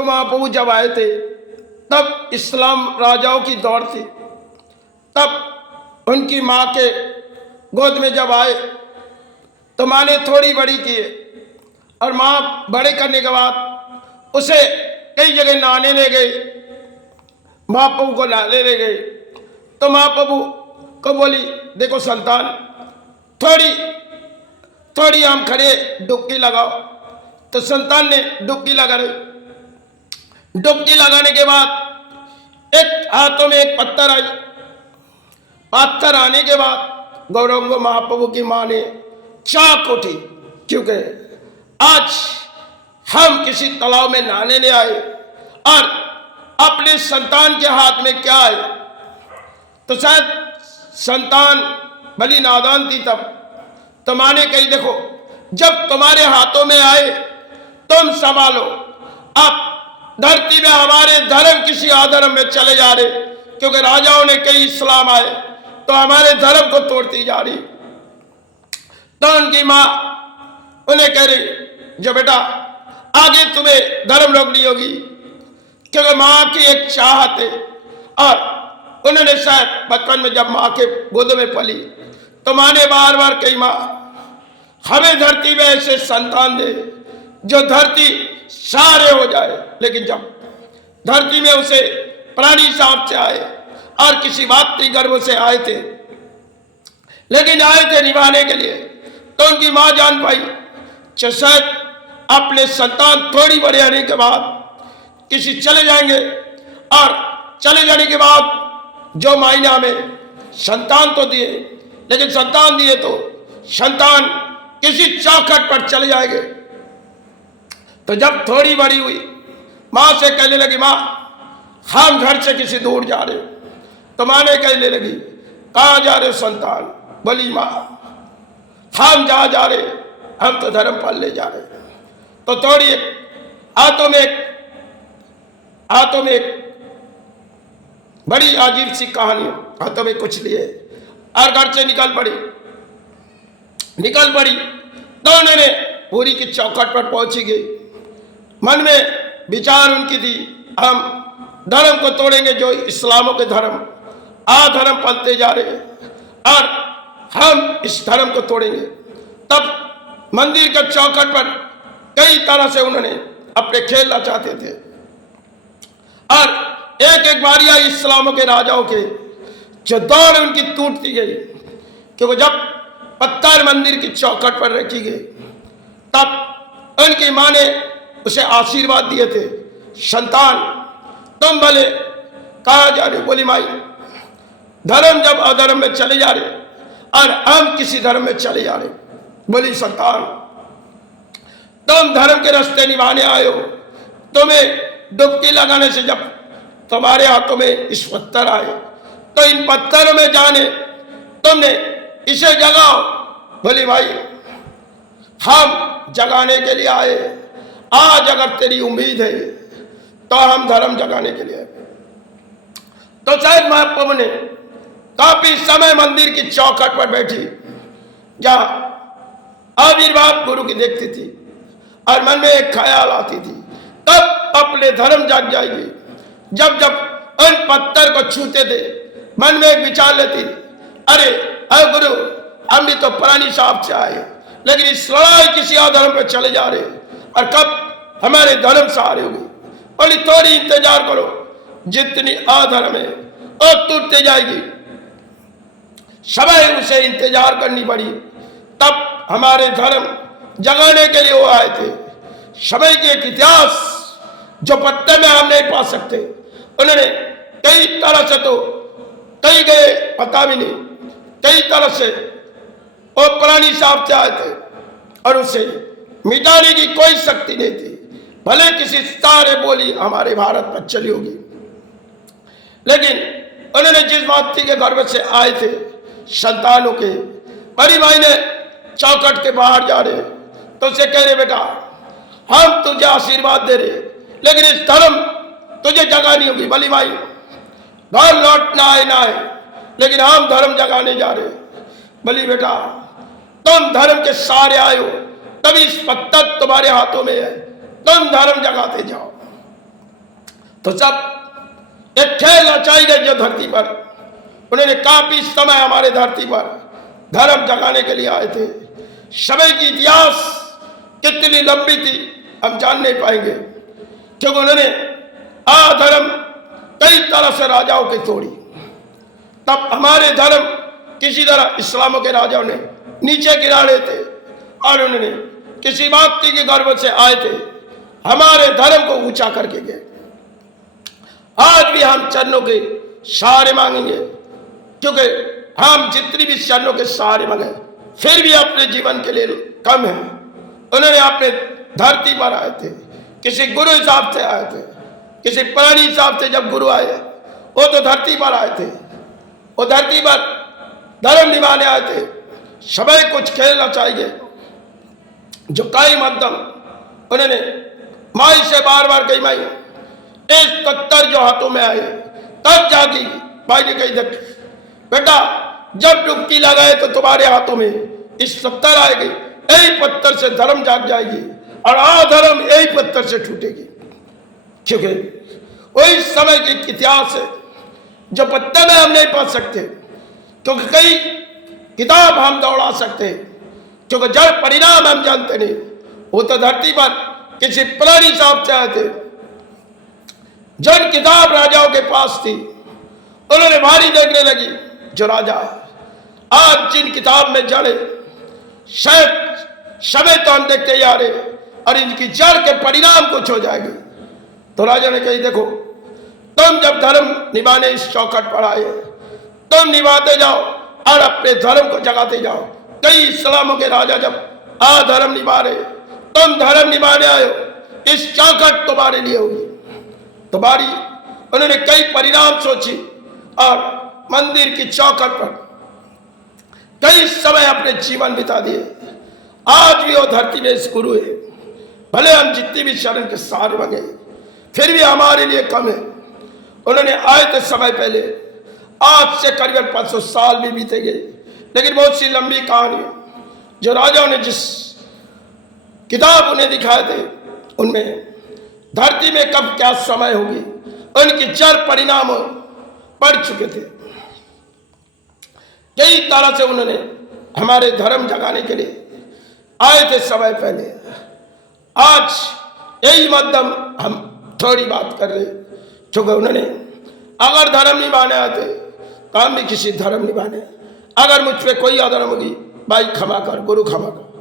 महाप्रभु जब आए थे तब इस्लाम राजाओं की दौड़ थी। तब उनकी माँ के गोद में जब आए तो माँ ने थोड़ी बड़ी की और माँ बड़े करने के बाद उसे कई जगह नहाने ले गए, महाप्रभु को नहाने ले गए। तो महाप्रभु को बोली, देखो संतान, थोड़ी थोड़ी हम खड़े डुबकी लगाओ। तो संतान ने डुबकी लगा रही। डुबकी लगाने के बाद एक हाथों में एक पत्थर आई। पत्थर आने के बाद गौरंग महाप्रभु की माँ ने चाक उठी, क्योंकि आज हम किसी तालाब में नहाने ले आए और अपने संतान के हाथ में क्या है। तो शायद संतान भली नादान थी तब। तो माँ ने कही, देखो जब तुम्हारे हाथों में आए तुम संभालो। अब धरती में हमारे धर्म किसी अधर्म में चले जा रहे, क्योंकि राजाओं ने कई इस्लाम आए तो हमारे धर्म को तोड़ती जा रही। तो उनकी माँ उन्हें कह रही, जो बेटा आगे तुम्हें धर्म रोकनी होगी, क्योंकि माँ की एक चाहत है। और उन्होंने शायद बचपन में जब माँ के गोद में पली तो माँ ने बार बार कही, माँ हमें धरती में ऐसे संतान दे जो धरती सारे हो जाए। लेकिन जब धरती में उसे प्राणी सांप से आए और किसी बात की गर्भ से आए थे, लेकिन आए थे निभाने के लिए, तो उनकी माँ जान पाई शायद अपने संतान थोड़ी बड़े होने के बाद किसी चले जाएंगे और चले जाने के बाद जो मायना में संतान तो दिए, लेकिन संतान दिए तो संतान किसी चौखट पर चले जाएंगे। तो जब थोड़ी बड़ी हुई, माँ से कहने लगी, माँ हम घर से किसी दूर जा रहे। तो माँ ने कहने लगी, कहाँ जा रहे हो संतान? बोली, माँ हम जहाँ जा रहे हम तो धर्म पालने जा रहे। तो थोड़ी हाथों में एक बड़ी अजीब सी कहानी, हाथों में कुछ लिए और घर से निकल पड़ी। तो उन्होंने पूरी की चौखट पर पहुंची गई। मन में विचार उनकी थी, हम धर्म को तोड़ेंगे, जो इस्लामों के धर्म अधर्म पलते जा रहे हैं और हम इस धर्म को तोड़ेंगे। तब मंदिर के चौखट पर कई तरह से उन्होंने अपने खेलना चाहते थे और एक एक बारी आई इस्लामों के राजाओं के, जो दौड़ उनकी टूटती गई, क्योंकि जब पत्थर मंदिर की चौखट पर रखी गई तब उनकी माँ ने उसे आशीर्वाद दिए थे, संतान तुम भले कहाँ जा रहे? बोली, माई धर्म जब अधर्म में चले जा रहे और हम किसी धर्म में चले जा रहे। बोली, संतान तुम धर्म के रास्ते निभाने आए हो, तुम्हें डुबकी लगाने से जब तुम्हारे हाथों में इस पत्थर आए तो इन पत्थरों में जाने तुमने इसे जगाओ। बोली, भाई हम जगाने के लिए आए, आज अगर तेरी उम्मीद है तो हम धर्म जगाने के लिए। तो शायद महाप्रभु ने काफी समय मंदिर की चौखट पर बैठी, जहां आविर्भाव गुरु की देखती थी और मन में एक ख्याल आती थी, तब अपने धर्म जाग जाएगी। जब जब उन पत्थर को छूते थे मन में एक विचार लेती, अरे गुरु हम भी तो प्राणी सांप से आए, लेकिन इस लड़ाई किसी अधर्म पे चले जा रहे और कब हमारे धर्म से आ रहे होगी। बोली, थोड़ी इंतजार करो, जितनी अधर्म है और टूटते जाएगी। समय उसे इंतजार करनी पड़ी, तब हमारे धर्म जगाने के लिए वो आए थे। समय के एक इतिहास जो पत्ते में हम नहीं पा सकते, उन्होंने कई तरह से तो कई गए पता भी नहीं, कई तरह से वो प्राणी सांप से आए थे और उसे मिटाने की कोई शक्ति नहीं थी। भले किसी सारे बोली हमारे भारत पर चली होगी, लेकिन उन्होंने जिस मातृ के गर्भ से आए थे संतानों के, बड़ी माई ने चौखट के बाहर जा रहे तो उसे कह रहे, बेटा हम तुझे आशीर्वाद दे रहे, लेकिन इस धर्म तुझे जगानी होगी। बली माई घर लौटना आए ना आए, लेकिन हम धर्म जगाने जा रहे। बली बेटा तुम धर्म के सारे आए हो, तभी इस पत्थर तुम्हारे हाथों में है, तुम धर्म जगाते जाओ। तो सब एक खेल चाहिए जो धरती पर उन्होंने काफी समय हमारे धरती पर धर्म जगाने के लिए आए थे। समय की इतिहास कितनी लंबी थी हम जान नहीं पाएंगे, क्योंकि उन्होंने अधर्म कई तरह से राजाओं की तोड़ी। तब हमारे धर्म किसी तरह इस्लामों के राजाओं ने नीचे गिराए थे और उन्होंने किसी व्यक्ति के गर्भ से आए थे, हमारे धर्म को ऊंचा करके गए। आज भी हम चरणों के सहारे मांगेंगे, क्योंकि हम जितनी भी चरणों के सहारे मांगे फिर भी अपने जीवन के लिए कम है। उन्होंने अपने धरती पर आए थे, किसी गुरु हिसाब से आए थे, किसी प्राणी हिसाब से जब गुरु आए वो तो धरती पर आए थे, वो धरती पर धर्म निभाने आए थे। सभी कुछ खेलना चाहिए जो कई मध्यम उन्होंने माई से बार बार कही माई इस पत्थर जो हाथों में आए तब जागी। भाई ने कही देख बेटा जब डुबकी लगाए तो तुम्हारे हाथों में इस पत्थर आएगी, यही पत्थर से धर्म जाग जाएगी और अधर्म यही पत्थर से टूटेगी। क्योंकि वही समय की इतिहास है जो पत्थर में हम नहीं पढ़ सकते, क्योंकि कई किताब हम दौड़ा सकते, क्योंकि जड़ परिणाम हम जानते नहीं। वो तो धरती पर किसी प्राणी साहब से आए थे, जड़ किताब राजाओं के पास थी, उन्होंने भारी देखने लगी जो राजा आज जिन किताब में जड़े शायद समय तो हम देखते जा रहे और इनकी जड़ के परिणाम कुछ हो जाएगी। तो राजा ने कही देखो तुम जब धर्म निभाने इस चौखट पर आए तुम निभाते जाओ और अपने धर्म को जगाते जाओ। कई इस्लामों के राजा जब अधर्म निभा रहे तुम धर्म निभाने आए हो, इस चौखट तुम्हारे लिए होगी तुम्हारी। उन्होंने कई परिणाम सोची और मंदिर की चौखट पर कई समय अपने जीवन बिता दिए। आज भी वो धरती में इस गुरु है, भले हम जितनी भी शरण के सहारे मांगे फिर भी हमारे लिए कम है। उन्होंने आए थे समय पहले, आज से करीबन 500 साल भी बीते गए, लेकिन बहुत सी लंबी कहानी जो राजाओं ने जिस किताब उन्हें दिखाए थे उनमें धरती में कब क्या समय होगी उनकी जड़ परिणाम पड़ चुके थे। कई तरह से उन्होंने हमारे धर्म जगाने के लिए आए थे समय पहले। आज यही मध्यम हम थोड़ी बात कर रहे, क्योंकि उन्होंने अगर धर्म निभाने आए थे तो हम भी किसी धर्म निभाने। अगर मुझ पे कोई अधर्म होगी भाई क्षमा कर, गुरु क्षमा कर।